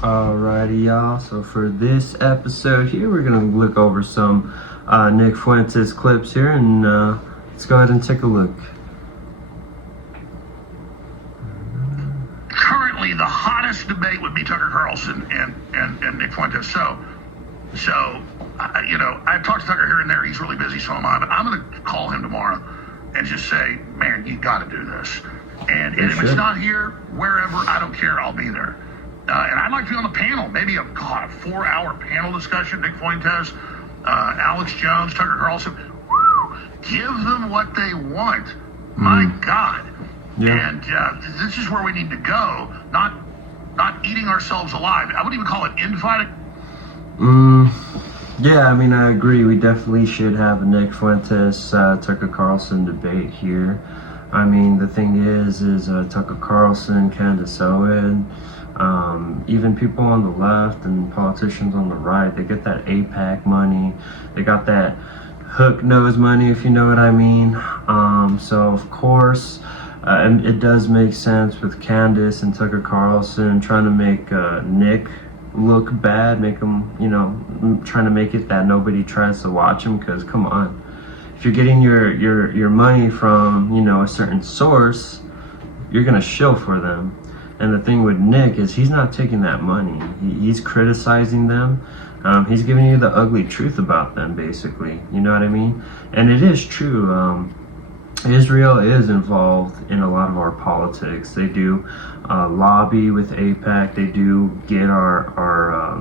Alrighty, y'all. So for this episode here, we're gonna look over some Nick Fuentes clips here, and let's go ahead and take a look. Currently, the hottest debate would be Tucker Carlson and Nick Fuentes. So I've talked to Tucker here and there. He's really busy, so am I. But I'm gonna call him tomorrow and just say, man, you got to do this. And if it's not here, wherever, I don't care. I'll be there. And I'd like to be on the panel, maybe a 4-hour panel discussion. Nick Fuentes, Alex Jones, Tucker Carlson. Woo! Give them what they want. My God. Yeah. And this is where we need to go, not eating ourselves alive. I wouldn't even call it infighting. Yeah, I mean, I agree. We definitely should have a Nick Fuentes, Tucker Carlson debate here. I mean, the thing is Tucker Carlson, Candace Owen, even people on the left and politicians on the right, they get that AIPAC money. They got that hook nose money, if you know what I mean. So, of course, and it does make sense with Candace and Tucker Carlson trying to make Nick look bad, make him, trying to make it that nobody tries to watch him, because come on. If you're getting your money from, a certain source, you're going to shill for them. And the thing with Nick is he's not taking that money. He's criticizing them. He's giving you the ugly truth about them, basically. You know what I mean? And it is true. Israel is involved in a lot of our politics. They do lobby with AIPAC. They do get our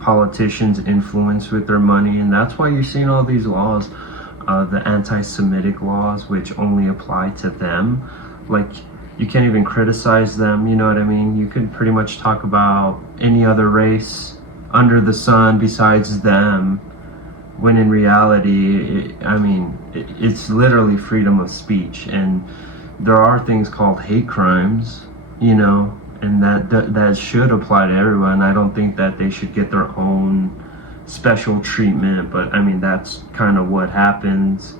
politicians influenced with their money. And that's why you're seeing all these laws. The anti-Semitic laws, which only apply to them. Like, you can't even criticize them, you know what I mean? You could pretty much talk about any other race under the sun besides them, when in reality, it's literally freedom of speech. And there are things called hate crimes, and that should apply to everyone. I don't think that they should get their own special treatment, but that's kind of what happens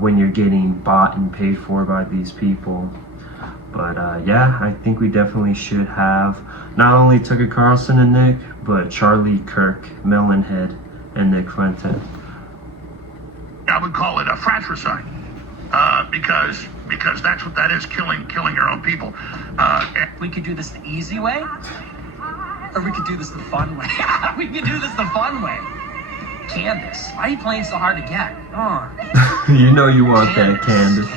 when you're getting bought and paid for by these people. But yeah, I think we definitely should have not only Tucker Carlson and Nick, but Charlie Kirk, Melonhead, and Nick Fuentes. I would call it a fratricide, because that's what that is, killing your own people. We could do this the easy way, or we could do this the fun way. We could do this the fun way. Candace, why are you playing so hard to get? Oh. You know you want Candace.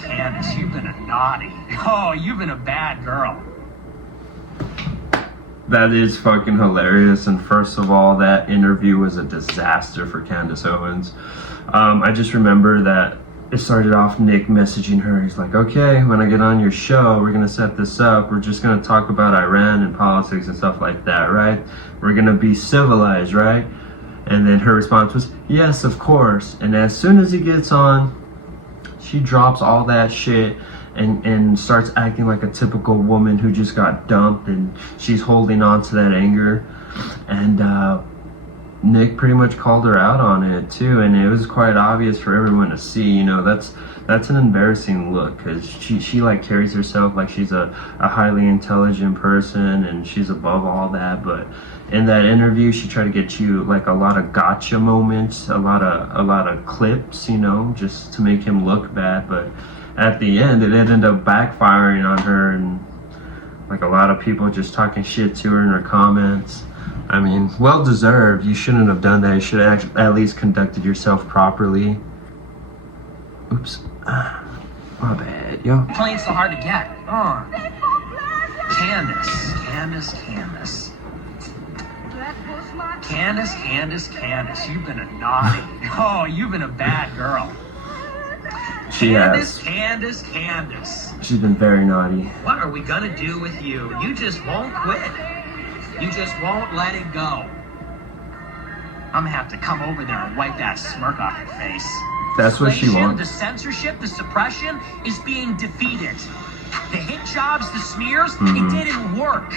Candace, you've been a naughty. Oh, you've been a bad girl. That is fucking hilarious. And first of all, that interview was a disaster for Candace Owens. I just remember that it started off Nick messaging her. He's like, okay, when I get on your show, we're going to set this up. We're just going to talk about Iran and politics and stuff like that, right? We're going to be civilized, right? And then her response was, yes, of course. And as soon as he gets on, she drops all that shit and starts acting like a typical woman who just got dumped, and she's holding on to that anger. And Nick pretty much called her out on it too, and it was quite obvious for everyone to see. That's an embarrassing look, because she like carries herself like she's a highly intelligent person and she's above all that. But in that interview, she tried to get you like a lot of gotcha moments, a lot of clips, just to make him look bad. But at the end, it ended up backfiring on her, and like a lot of people just talking shit to her in her comments. Well deserved. You shouldn't have done that. You should have at least conducted yourself properly. Oops. My bad, yo. Playing so hard to get. Oh. Candace, you've been a naughty. Oh, you've been a bad girl. She has. Candace. She's been very naughty. What are we gonna do with you? You just won't quit. You just won't let it go. I'm gonna have to come over there and wipe that smirk off your face. That's what she wants. The censorship, the suppression is being defeated. The hit jobs, the smears, it didn't work.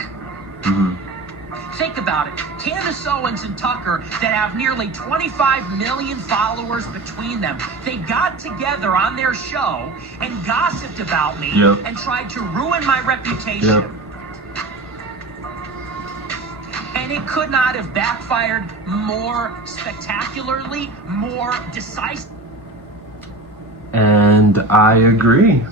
Think about it. Candace Owens and Tucker that have nearly 25 million followers between them. They got together on their show and gossiped about me and tried to ruin my reputation. And it could not have backfired more spectacularly, more decisive. And I agree.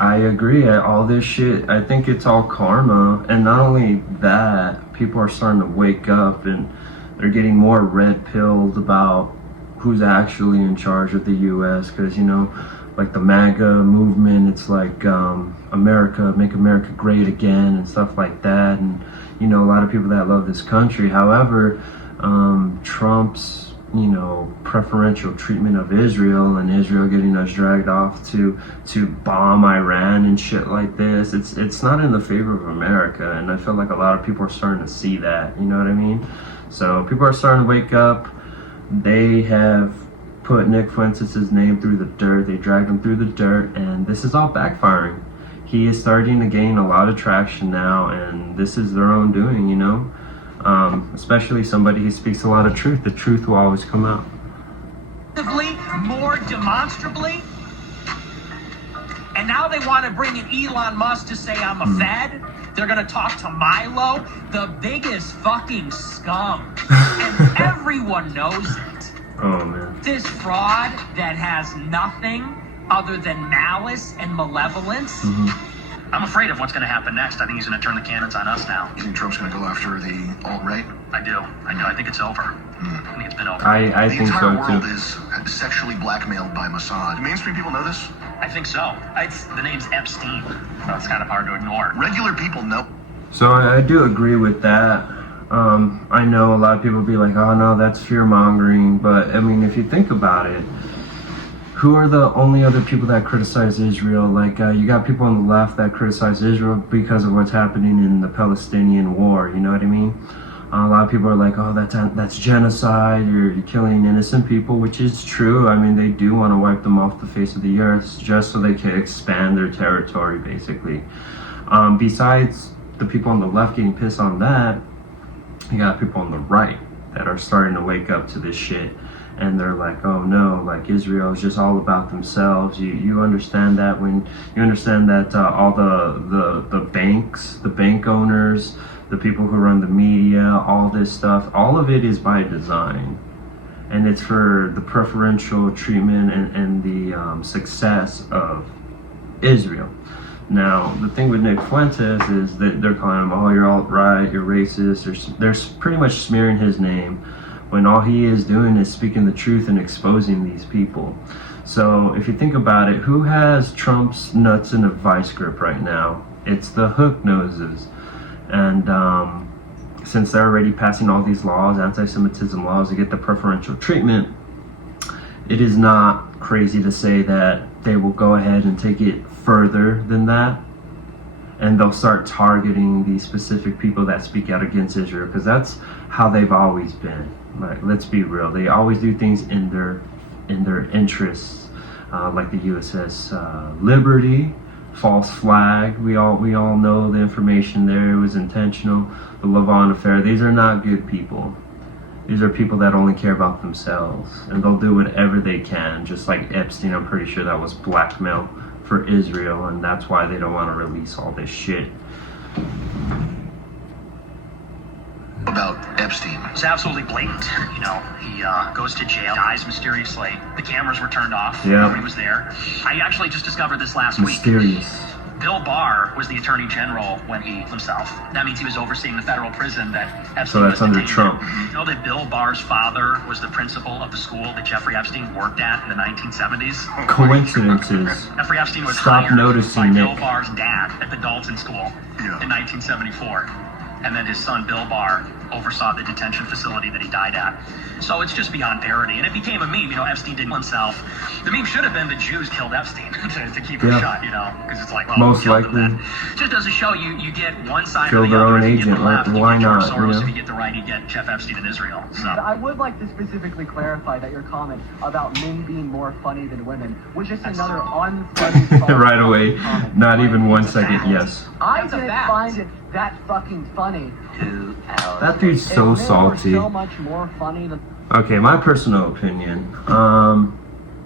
All this shit, I think it's all karma. And not only that, people are starting to wake up and they're getting more red-pilled about who's actually in charge of the U.S. Because, you know, like the MAGA movement, it's like America, make America great again and stuff like that. And, you know, a lot of people that love this country. However, Trump's, you know, preferential treatment of Israel and Israel getting us dragged off to bomb Iran and shit like this, it's not in the favor of America. And I feel like a lot of people are starting to see that, you know what I mean? So people are starting to wake up. They have put Nick Fuentes' name through the dirt. They dragged him through the dirt, and this is all backfiring. He is starting to gain a lot of traction now, and this is their own doing, you know? Especially somebody who speaks a lot of truth. The truth will always come out. More demonstrably. And now they want to bring in Elon Musk to say I'm a Fed. They're going to talk to Milo, the biggest fucking scum. And everyone knows it. Oh, man. This fraud that has nothing other than malice and malevolence. I'm afraid of what's going to happen next. I think he's going to turn the cannons on us now. You think Trump's going to go after the alt-right? I do. I think it's over. I think it's been over. I think so, too. The entire world is sexually blackmailed by Mossad. Do mainstream people know this? I think so. The name's Epstein. So it's kind of hard to ignore. Regular people know. So I do agree with that. I know a lot of people be like, oh no, that's fear-mongering. But, I mean, if you think about it, who are the only other people that criticize Israel? Like, you got people on the left that criticize Israel because of what's happening in the Palestinian war, you know what I mean? A lot of people are like, oh, that's genocide, you're killing innocent people, which is true. I mean, they do want to wipe them off the face of the earth just so they can expand their territory, basically. Besides the people on the left getting pissed on that, you got people on the right that are starting to wake up to this shit. And they're like, oh no, like Israel is just all about themselves. You understand that when you understand that all the banks, the bank owners, the people who run the media, all this stuff, all of it is by design. And it's for the preferential treatment and the success of Israel. Now, the thing with Nick Fuentes is that they're calling him, oh, you're alt-right, you're racist. They're pretty much smearing his name, when all he is doing is speaking the truth and exposing these people. So if you think about it, who has Trump's nuts in a vice grip right now? It's the hook noses. And since they're already passing all these laws, anti-Semitism laws, to get the preferential treatment, it is not crazy to say that they will go ahead and take it further than that. And they'll start targeting these specific people that speak out against Israel, because that's how they've always been. Like, let's be real. They always do things in their interests, like the USS Liberty, false flag. We all know the information there. It was intentional. The Lavon affair. These are not good people. These are people that only care about themselves, and they'll do whatever they can. Just like Epstein, I'm pretty sure that was blackmail for Israel, and that's why they don't want to release all this shit. About Epstein. It's absolutely blatant. You know, he goes to jail, dies mysteriously. The cameras were turned off. Yeah. Nobody was there. I actually just discovered this last week. Mysterious. Bill Barr was the attorney general when he himself. That means he was overseeing the federal prison that Epstein So that's was under detained Trump. in. You know that Bill Barr's father was the principal of the school that Jeffrey Epstein worked at in the 1970s? Coincidences. Jeffrey Epstein was Stop hired noticing, by Bill Nick. Barr's dad at the Dalton School in 1974. And then his son Bill Barr oversaw the detention facility that he died at. So it's just beyond parody. And it became a meme. You know, Epstein didn't kill himself. The meme should have been the Jews killed Epstein to keep him shut, you know, because it's like, well, most who killed likely. him then? Just doesn't show you get one side Kill or the their other. own If you get agent, the left, like, you why get George not, you Soros. know? If you get the right, you get Jeff Epstein in Israel. So. I would like to specifically clarify that your comment about men being more funny than women was just another unfunny Right away, comment. not even 1 It's a second, fact. yes. I That's a didn't fact. find it that fucking funny. That dude's so If men salty. were so much more funny than Okay, my personal opinion.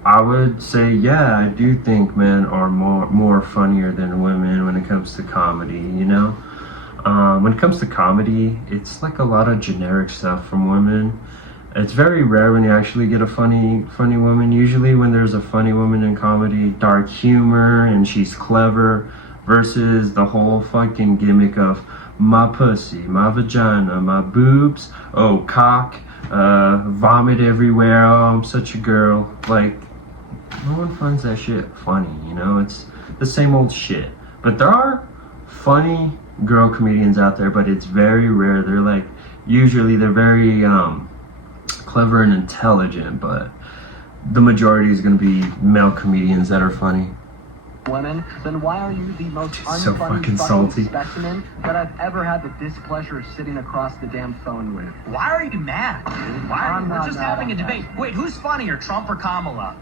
I would say, yeah, I do think men are more funnier than women when it comes to comedy, you know? When it comes to comedy, it's like a lot of generic stuff from women. It's very rare when you actually get a funny woman. Usually when there's a funny woman in comedy, dark humor and she's clever, versus the whole fucking gimmick of my pussy, my vagina, my boobs, oh, cock, vomit everywhere, oh, I'm such a girl. Like, no one finds that shit funny, you know? It's the same old shit. But there are funny girl comedians out there, but it's very rare. They're like, usually they're very clever and intelligent, but the majority is going to be male comedians that are funny. women, then why are you the most So unfunny fucking salty. specimen that I've ever had the displeasure of sitting across the damn phone with? Why are you mad, dude? Why are I'm you? We're not just mad, having a I'm debate. Wait, who's funnier, Trump or Kamala?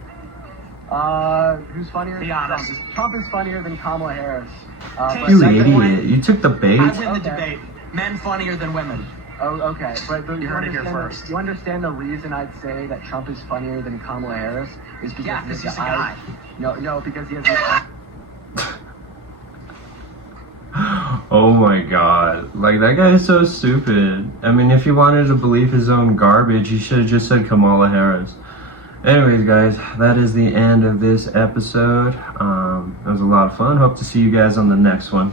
Who's funnier? Be honest. Trump is funnier than Kamala Harris. Okay, But You second second- idiot. You took the bait. I win the Okay. debate. Men funnier than women. Oh, okay. But You heard it here first. You understand the reason I'd say that Trump is funnier than Kamala Harris is because Yeah, he has 'cause he's the a guy. No, because he has the eye. Oh my god. Like, that guy is so stupid. I mean, if he wanted to believe his own garbage, he should have just said Kamala Harris. Anyways, guys, that is the end of this episode. It was a lot of fun. Hope to see you guys on the next one.